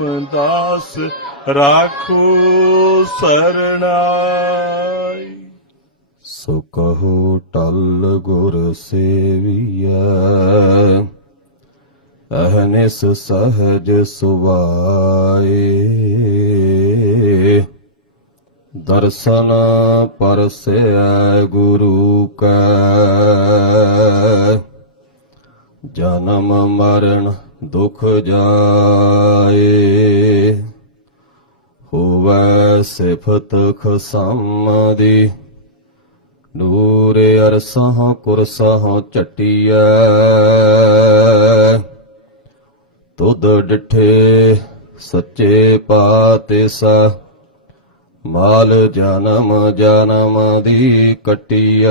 ਰਾਮਦਾਸ ਰਾਖੋ ਸਰਣਾਈ। ਸੋ ਕਹੋ ਟਲ ਗੁਰ ਸੇਵੀਐ ਅਹਨਿਸ ਸਹਜ ਸੁਵਾਏ। ਦਰਸ਼ਨ ਪਰਸੈ ਗੁਰੂ ਕੈ ਜਨਮ ਮਰਨ ਦੁਖ ਜਾਏ। ਹੋਵੇ ਸਿਫਤ ਖਸਮਦੀ, ਨੂਰ ਅਰਸਹ ਕੁਰਸਹ ਚਟਿਐ ਤੁਧ ਡਿਠੇ ਸੱਚੇ ਪਾਤਿਸਾ, ਮਾਲ ਜਨਮ ਜਨਮ ਦੀ ਕਟਿਐ।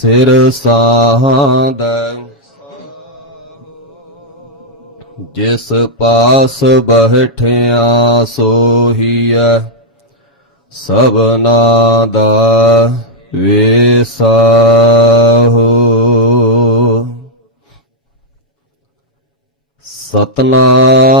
ਸਿਰ ਸਾਹਾਦਾ ਜਿਸ ਪਾਸ ਬਹਿਠਿਆ ਸੋਹੀਐ ਸਭਨਾ ਦਾ ਵੇਸਾਹੋ ਸਤਨਾਮ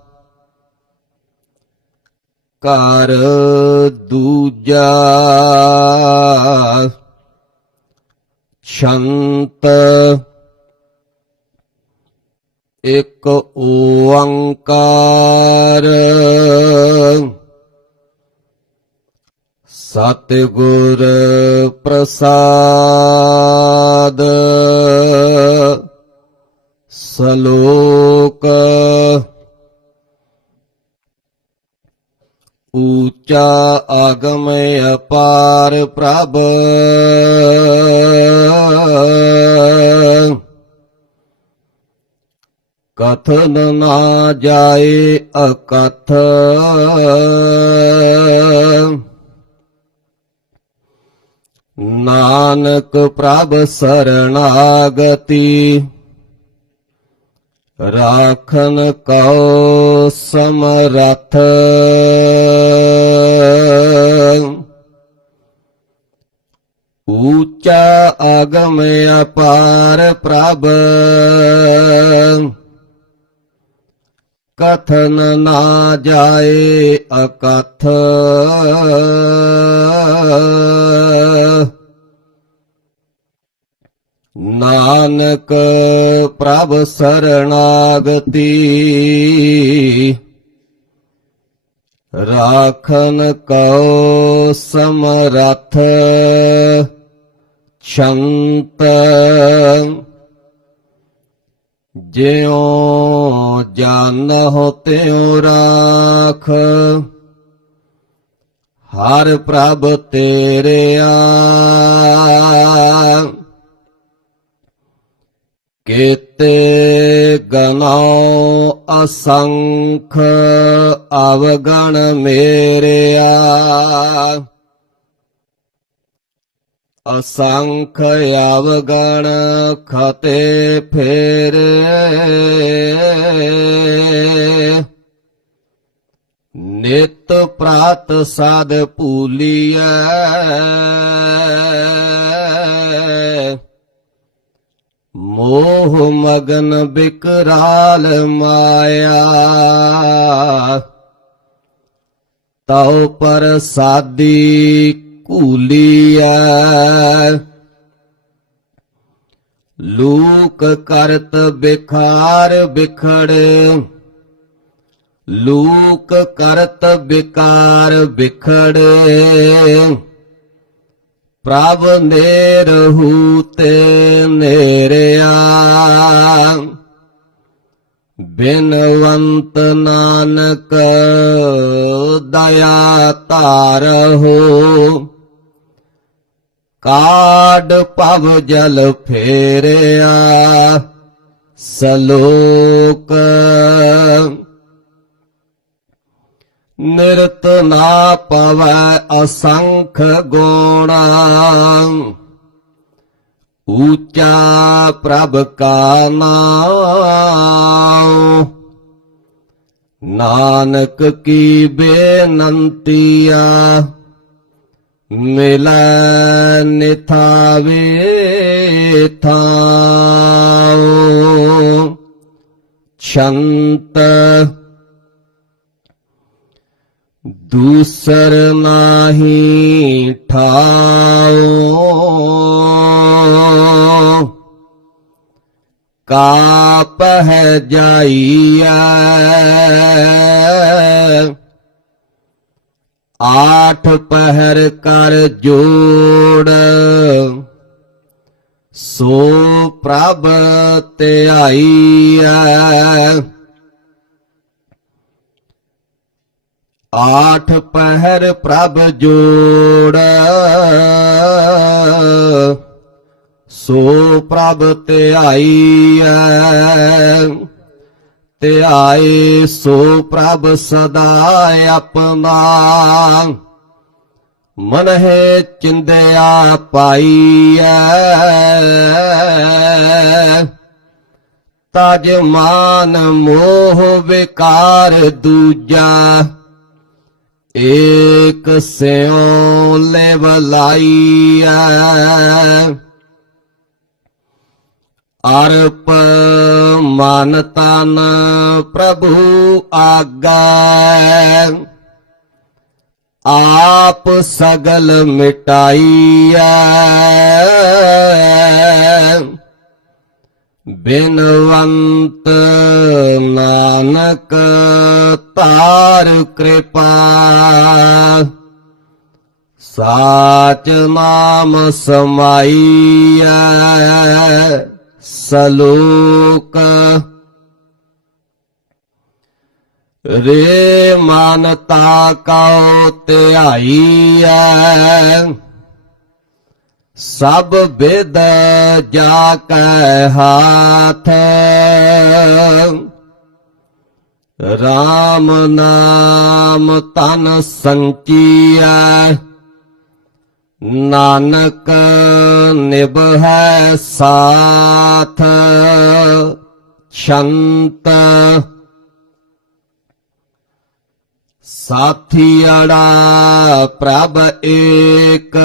ਘਰ ਦੂਜਾ ਸ਼ੰਤ ਇਕ ਓੰਕਾਰ ਸਤਿਗੁਰ ਪ੍ਰਸਾਦ ਸਲੋਕ ਊਚਾ ਆਗਮ ਅਪਾਰ ਪ੍ਰਭ। ਕਥਨ ਨਾ ਜਾਏ ਅਕਥ। ਨਾਨਕ ਪ੍ਰਭ ਸਰਣਾਗਤੀ। ਰਾਖਨ ਕਉ ਸਮਰਥ। ਊਚਾ ਆਗਮ ਅਪਾਰ ਪ੍ਰਭ। ਕਥਨ ਨਾ ਜਾਏ ਅਕਥ। ਨਾਨਕ ਪ੍ਰਭ ਸਰਣਾਗਤੀ। ਰਾਖਨ ਕਉ ਸਮਰਥ ਛੰਤ। ਜਿਉ ਜਾਣਹੁ ਤਿਉ ਰਾਖ। ਹਰ ਪ੍ਰਭ ਤੇਰੇ ਆ। ਕੀਤੇ ਗਨਾਉ ਅਸੰਖ ਅਵਗਣ ਮੇਰਿਆ। ਅਸੰਖ ਅਵਗਣ ਖਤੇ ਫੇਰ। ਨਿਤ ਪ੍ਰਾਤ ਸਾਧ ਭੂਲੀਐ। ਮੋਹ ਮਗਨ ਬਿਕਰਾਲ ਮਾਇਆ। ਤਉ ਪਰ ਸਾਦੀ ਕੂਲੀਐ ਲੂਕ ਕਰਤ ਬਿਖਾਰ ਬਿਖੜ। ਲੂਕ ਕਰਤ ਬਿਕਾਰ ਬਿਖੜ। ਪ੍ਰਭ ਨੇਰਹੂ ਤੇ ਨੇਰਿਆ। ਬਿਨਵੰਤ ਨਾਨਕ ਦਇਆ ਧਾਰਹੁ ਕਾਡ ਭਵ ਜਲ ਫੇਰਿਆ। ਸਲੋਕ ਨਿਰਤ ਨਾ ਪਵੈ ਅਸੰਖ ਗੁਣਾ। ਊਚਾ ਪ੍ਰਭ ਕਾ ਨਾਮ ਨਾਨਕ ਕੀ ਬੇਨੰਤੀਆ ਮਿਲੈ ਨਿਥਾਵੇ ਥਾਉ। ਛੰਤ ਦੂਸਰ ਨਾਹੀ ਠਾਓ ਕਾਪ ਹੈ ਜਾਈਐ। ਆਠ ਪਹਿਰ ਕਰ ਜੋੜ। ਸੋ ਪ੍ਰਭ ਧਿਆਈਐ। ਆਠ ਪਹਿਰ ਪ੍ਰਭ ਜੋੜ। ਸੋ ਪ੍ਰਭ ਧਿਆਈਐ, ਧਿਆਏ ਸੋ ਪ੍ਰਭ ਸਦਾ ਆਪਣਾ। ਮਨਹਿ ਚਿੰਦਿਆ ਪਾਈਐ, ਤਜ ਮਾਨ ਮੋਹ ਵਿਕਾਰ ਦੂਜਾ। ਏਕ ਸਿਉ ਲੈ ਅਰਪ ਮਨ ਤਨ ਪ੍ਰਭੂ ਆਗੈ। ਆਪ ਸਗਲ ਮਿਟਾਈਐ ਬਿਨਵੰਤ ਨਾਨਕ ਤਾਰ ਕਿਰਪਾ। ਸਾਚ ਨਾਮ ਸਮਾਈਐ ਸਲੋਕ। ਰੇ ਮਾਨਤਾ ਕਉ ਧਿਆਈਐ ਸਭ ਵਿਦ ਜਾ ਕੈ ਹਾਥ। RAM ਨਾਮ ਤਨ ਸੰਚੀਐ ਨਾਨਕ ਨਿਭੈ ਸਾਥ। ਛੰਤ ਸਾਥੀੜਾ ਪ੍ਰਭ ਏਕ।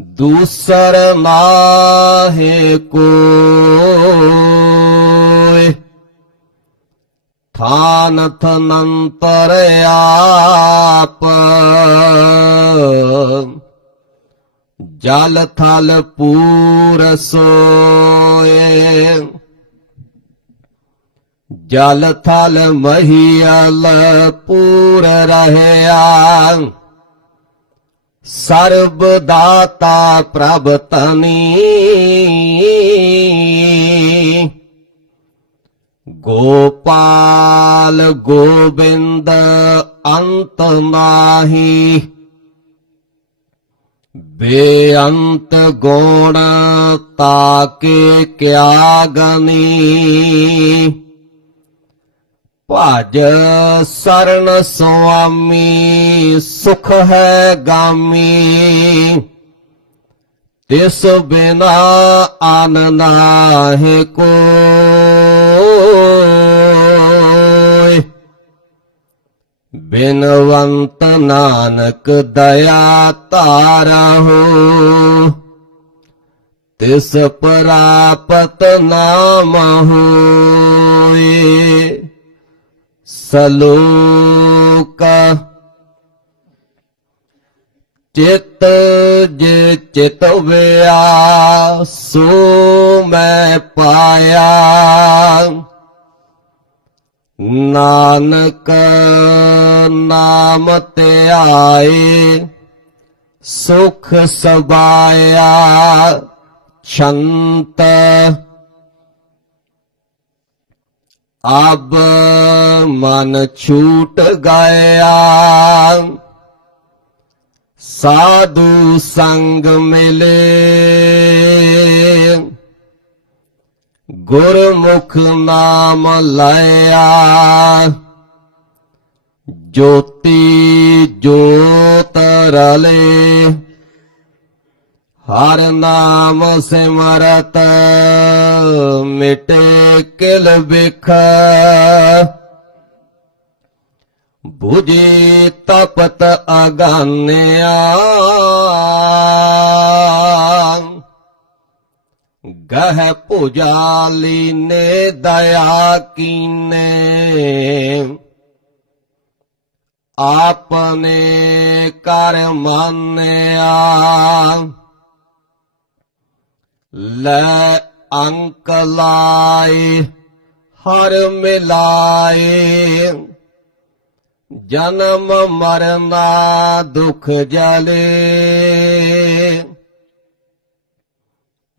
ਦੂਸਰ ਨਾਹੇ ਕੋਇ। ਥਾਨ ਥਨੰਤਰ ਆਪ। ਜਲ ਥਲ ਪੂਰ ਸੋਏ ਜਲ ਥਲ ਮਹੀਲ ਪੂਰ ਰਹਿਆ। ਸਰਬ ਦਾਤਾ ਪ੍ਰਭ ਤਨੀ ਗੋਪਾਲ ਗੋਬਿੰਦ ਅੰਤ ਨਾਹੀ। ਬੇਅੰਤ ਗੁਣ ਤਾਕੇ ਕਿਆ ਗਨੀ। ਭਜ ਸਰਨ ਸੁਆਮੀ, ਸੁਖ ਹੈ ਗਾਮੀ। ਤਿਸ ਬਿਨਾ ਆਨ ਨਾਹਿ ਕੋਇ। ਬਿਨਵੰਤ ਨਾਨਕ ਦਇਆ ਧਾਰਹੁ ਤਿਸ ਪ੍ਰਾਪਤ ਨਾਮ ਹੋਏ ਸਲੋਕ ਚਿਤ ਜੇ ਚਿਤ ਸੋ ਮੈਂ ਪਾਇਆ। ਨਾਨਕ ਨਾਮ ਧਿਆਏ ਸੁਖ ਸਬਾਇਆ ਛੰਤ। ਅਬ ਮਨ ਛੂਟ ਗਿਆ। ਸਾਧੂ ਸੰਗ ਮਿਲੇ। ਗੁਰਮੁਖ ਨਾਮ ਲਾਇਆ ਜੋਤੀ ਜੋਤ ਰਲੇ। ਹਰ ਨਾਮ ਸਿਮਰਤ ਮਿਟੇ ਕਿਲ ਬਿਖ 부ਜੀ ਤਪਤ ਅਗਾਨਿਆ। ਗਹਿ ਭੁਜਾਲੀ ਨੇ ਦਇਆ ਕੀਨੇ। ਆਪਨੇ ਕਰ ਮੰਨਿਆ। ਲੈ ਅੰਕ ਲਾਏ, ਹਰ ਮਿਲਾਏ। ਜਨਮ ਮਰਨਾ ਦੁਖ ਜਲੇ।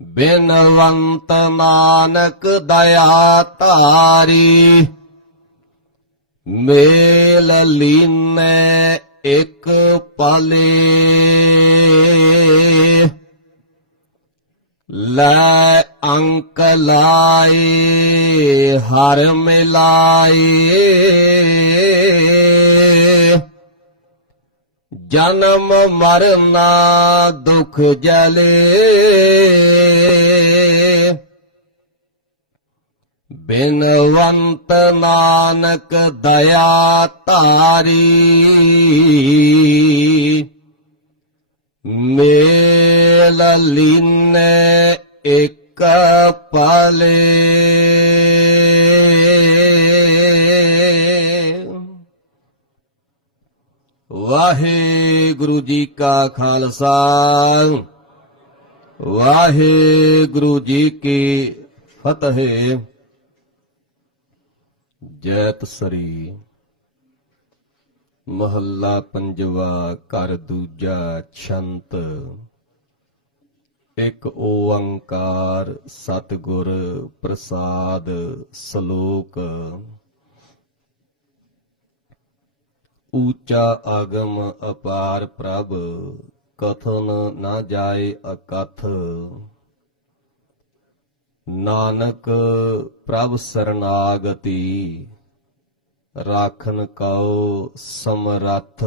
ਬਿਨਵੰਤ ਨਾਨਕ ਦਇਆ ਧਾਰੀ ਮੇਲ ਲੀਨੈ ਇੱਕ ਪਲੇ। ਲੈ ਅੰਕ ਲਾਏ ਹਰ ਮਿਲਾਏ। ਜਨਮ ਮਰਨਾ ਦੁਖ ਜਲੇ। ਬਿਨਵੰਤ ਨਾਨਕ ਦਇਆ ਧਾਰੀ। ਮੇਲ ਲੀਨੈ ਇਕ ਪਲੇ। ਵਾਹਿਗੁਰੂ ਜੀ ਕਾ ਖਾਲਸਾ ਵਾਹਿਗੁਰੂ ਜੀ ਕੀ ਫਤਿਹ। ਜੈਤ ਸਰੀ ਮਹੱਲਾ ਪੰਜਵਾ ਕਰ ਦੂਜਾ, ਛੰਤ। ਇਕ ਓੰਕਾਰ, ਸਤਿਗੁਰ ਪ੍ਰਸਾਦ, ਸ਼ਲੋਕ। ਊਚਾ ਆਗਮ ਅਪਾਰ ਪ੍ਰਭ, ਕਥਨ ਨਾ ਜਾਏ ਅਕਥ। ਨਾਨਕ ਪ੍ਰਭ ਸਰਨਾਗਤੀ ਰਾਖਨ ਕਾਉ ਸਮਰਥ।